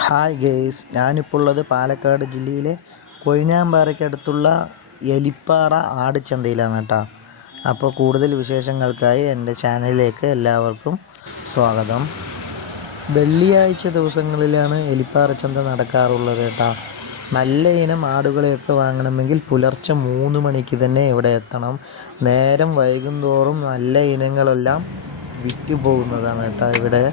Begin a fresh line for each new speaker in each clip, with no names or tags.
Hi guys ഞാനിപ്പോൾ ഉള്ളത് പാലക്കാട് ജില്ലയിലെ കൊഴിഞ്ഞാമ്പാറയ്ക്കടുത്തുള്ള എലിപ്പാറ ആടുചന്തയിലാണ് കേട്ടോ. അപ്പോൾ കൂടുതൽ വിശേഷങ്ങൾക്കായി എന്റെ ചാനലിലേക്ക് എല്ലാവർക്കും സ്വാഗതം. വെള്ളിയാഴ്ച ദിവസങ്ങളിലാണ് എലിപ്പാറ ചന്ത നടക്കാറുള്ളത് കേട്ടോ. നല്ല ഇനം ആടുകളെയൊക്കെ വാങ്ങണമെങ്കിൽ പുലർച്ചെ മൂന്ന് മണിക്ക് തന്നെ ഇവിടെ എത്തണം. നേരം വൈകുന്തോറും നല്ല ഇനങ്ങളെല്ലാം വിറ്റ് പോകുന്നതാണ് കേട്ടോ ഇവിടെ.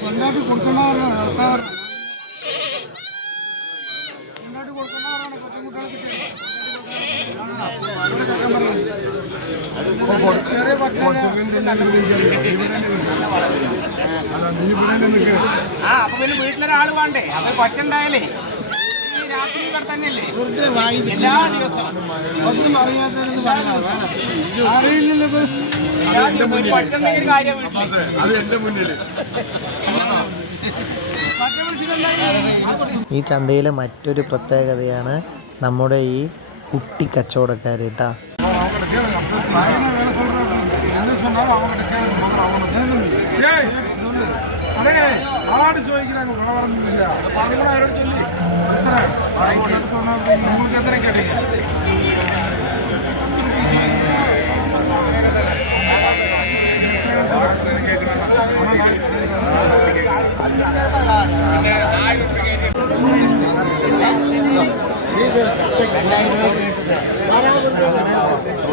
കൊണ്ടാട്ടി കൊടുക്കണവരാണ് കൊണ്ടാട്ടി
ആ അപ്പൊ പിന്നെ വീട്ടിലൊരാൾ വേണ്ടേ? രാത്രി ഇവിടെ തന്നെയല്ലേ? എല്ലാ ദിവസവും.
അറിയില്ലല്ലോ
കാര്യം
അത് എന്റെ മുന്നിൽ മറ്റേ
ഈ ചന്തയിലെ മറ്റൊരു പ്രത്യേകതയാണ് നമ്മുടെ ഈ കുട്ടി കച്ചവടക്കാർ കേട്ടാ.
பையனை வேலை சொல்கிறேன் எது சொன்னாலும் அவங்ககிட்ட கேள்வி முதல்ல அவங்க சொல்லு அடே
ஆடு சோதிக்கிறாங்க விளவரம் இல்லையா பாதிக்கலாம் சொல்லி எத்தனை சொன்னா எத்தனை கேட்டீங்க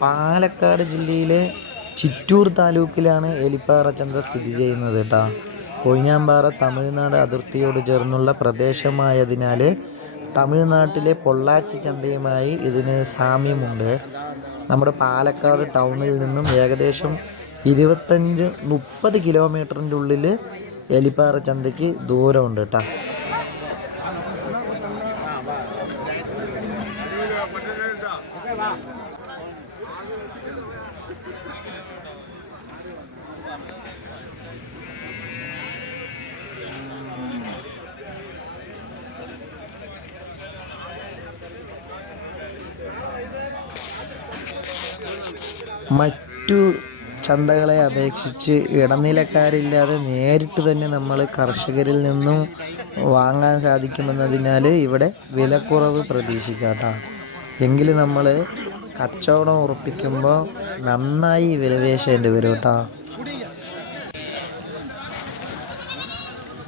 പാലക്കാട് ജില്ലയിലെ ചിറ്റൂർ താലൂക്കിലാണ് എലിപ്പാറ ചന്ത സ്ഥിതി ചെയ്യുന്നത് കേട്ടോ കൊഴിഞ്ഞാമ്പാറ തമിഴ്നാട് അതിർത്തിയോട് ചേർന്നുള്ള പ്രദേശമായതിനാൽ തമിഴ്നാട്ടിലെ പൊള്ളാച്ചി ചന്തയുമായി ഇതിന് സാമ്യമുണ്ട്. നമ്മുടെ പാലക്കാട് ടൗണിൽ നിന്നും ഏകദേശം ഇരുപത്തഞ്ച് മുപ്പത് കിലോമീറ്ററിന്റെ ഉള്ളിൽ എലിപ്പാറ ചന്തയ്ക്ക് ദൂരമുണ്ട് കേട്ടോ മറ്റു ചന്തകളെ അപേക്ഷിച്ച് ഇടനിലക്കാരില്ലാതെ നേരിട്ട് തന്നെ നമ്മൾ കർഷകരിൽ നിന്നും വാങ്ങാൻ സാധിക്കുമെന്നതിനാൽ ഇവിടെ വിലക്കുറവ് പ്രതീക്ഷിക്കാം കേട്ടോ എങ്കിൽ നമ്മൾ കച്ചവടം ഉറപ്പിക്കുമ്പോൾ നന്നായി വിലപേശേണ്ടി വരും കേട്ടോ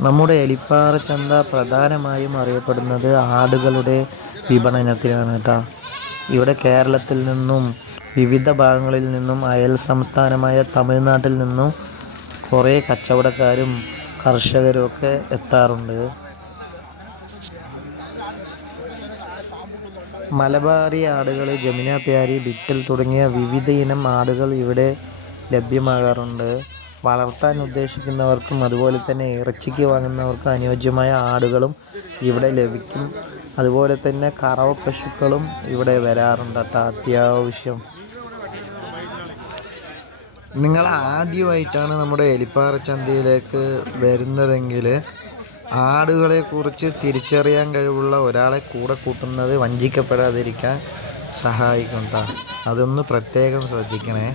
നമ്മുടെ എലിപ്പാറ ചന്ത പ്രധാനമായും അറിയപ്പെടുന്നത് ആടുകളുടെ വിപണനത്തിലാണ് കേട്ടോ. ഇവിടെ കേരളത്തിൽ നിന്നും വിവിധ ഭാഗങ്ങളിൽ നിന്നും അയൽ സംസ്ഥാനമായ തമിഴ്നാട്ടിൽ നിന്നും കുറേ കച്ചവടക്കാരും കർഷകരും ഒക്കെ എത്താറുണ്ട്. മലബാറി ആടുകൾ ജമുന പ്യാരി ബിറ്റൽ തുടങ്ങിയ വിവിധ ഇനം ആടുകൾ ഇവിടെ ലഭ്യമാകാറുണ്ട്. വളർത്താൻ ഉദ്ദേശിക്കുന്നവർക്കും അതുപോലെ തന്നെ ഇറച്ചിക്ക് വാങ്ങുന്നവർക്കും അനുയോജ്യമായ ആടുകളും ഇവിടെ ലഭിക്കും. അതുപോലെ തന്നെ കറവ പശുക്കളും ഇവിടെ വരാറുണ്ട് കേട്ടോ അത്യാവശ്യം. നിങ്ങൾ ആദ്യമായിട്ടാണ് നമ്മുടെ എലിപ്പാറ ചന്തയിലേക്ക് വരുന്നതെങ്കിൽ ആടുകളെക്കുറിച്ച് തിരിച്ചറിയാൻ കഴിവുള്ള ഒരാളെ കൂടെ കൂട്ടുന്നത് വഞ്ചിക്കപ്പെടാതിരിക്കാൻ സഹായിക്കും കേട്ടോ അതൊന്ന് പ്രത്യേകം ശ്രദ്ധിക്കണേ.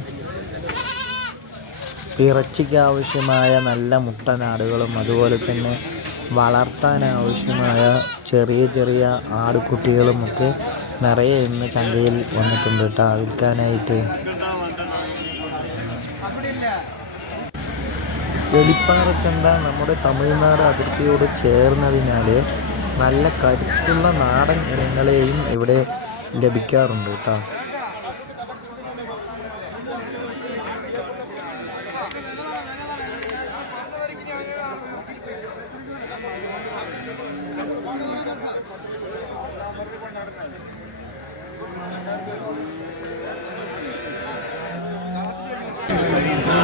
ഇറച്ചിക്ക് ആവശ്യമായ നല്ല മുട്ടനാടുകളും അതുപോലെ തന്നെ വളർത്താൻ ആവശ്യമായ ചെറിയ ചെറിയ ആടുകുട്ടികളുമൊക്കെ നിറയെ ഇന്ന് ചന്തയിൽ വന്നിട്ടുണ്ട് കേട്ടോ വിൽക്കാനായിട്ട്. എലിപ്പാറ ചന്ത നമ്മുടെ തമിഴ്നാട് അതിർത്തിയോട് ചേർന്നതിനാൽ നല്ല കരുത്തുള്ള നാടൻ ഇനങ്ങളെയും ഇവിടെ ലഭിക്കാറുണ്ട് കേട്ടോ.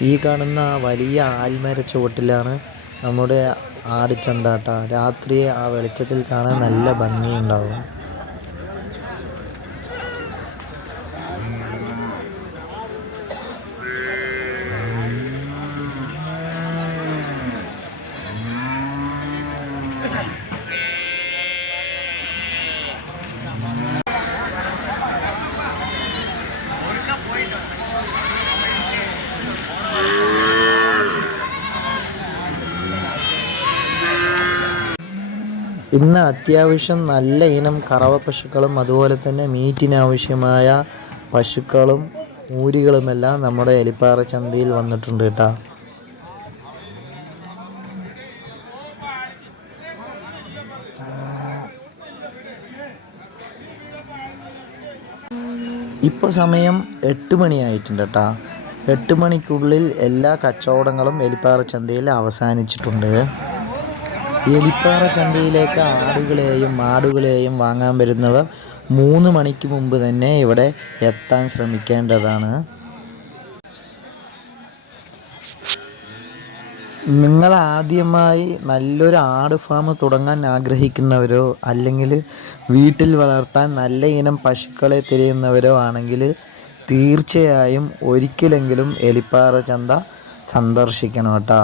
ഈ കാണുന്ന വലിയ ആൽമര ചുവട്ടിലാണ് നമ്മുടെ ആടിച്ചന്താട്ട രാത്രി ആ വെളിച്ചത്തിൽ കാണാൻ നല്ല ഭംഗിയുണ്ടാവും ഇന്ന് അത്യാവശ്യം നല്ല ഇനം കറവ പശുക്കളും അതുപോലെ തന്നെ മീറ്റിനാവശ്യമായ പശുക്കളും ഊരികളുമെല്ലാം നമ്മുടെ എലിപ്പാറ ചന്തയിൽ വന്നിട്ടുണ്ട് കേട്ടോ. ഇപ്പോൾ സമയം എട്ട് മണിയായിട്ടുണ്ട് കേട്ടോ. എട്ട് മണിക്കുള്ളിൽ എല്ലാ കച്ചവടങ്ങളും എലിപ്പാറ ചന്തയിൽ അവസാനിച്ചിട്ടുണ്ട്. എലിപ്പാറ ചന്തയിലേക്ക് ആടുകളെയും ആടുകളെയും വാങ്ങാൻ വരുന്നവർ മൂന്ന് മണിക്ക് മുമ്പ് തന്നെ ഇവിടെ എത്താൻ ശ്രമിക്കേണ്ടതാണ്. നിങ്ങൾ ആദ്യമായി നല്ലൊരു ആട് ഫാം തുടങ്ങാൻ ആഗ്രഹിക്കുന്നവരോ അല്ലെങ്കിൽ വീട്ടിൽ വളർത്താൻ നല്ല ഇനം പശുക്കളെ തിരയുന്നവരോ ആണെങ്കിൽ തീർച്ചയായും ഒരിക്കലെങ്കിലും എലിപ്പാറ ചന്ത സന്ദർശിക്കണം കേട്ടോ.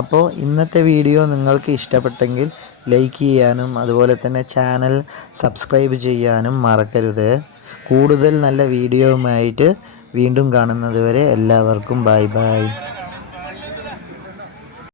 അപ്പോൾ ഇന്നത്തെ വീഡിയോ നിങ്ങൾക്ക് ഇഷ്ടപ്പെട്ടെങ്കിൽ ലൈക്ക് ചെയ്യാനും അതുപോലെ തന്നെ ചാനൽ സബ്സ്ക്രൈബ് ചെയ്യാനും മറക്കരുത്. കൂടുതൽ നല്ല വീഡിയോയുമായിട്ട് വീണ്ടും കാണുന്നതുവരെ എല്ലാവർക്കും ബൈ ബൈ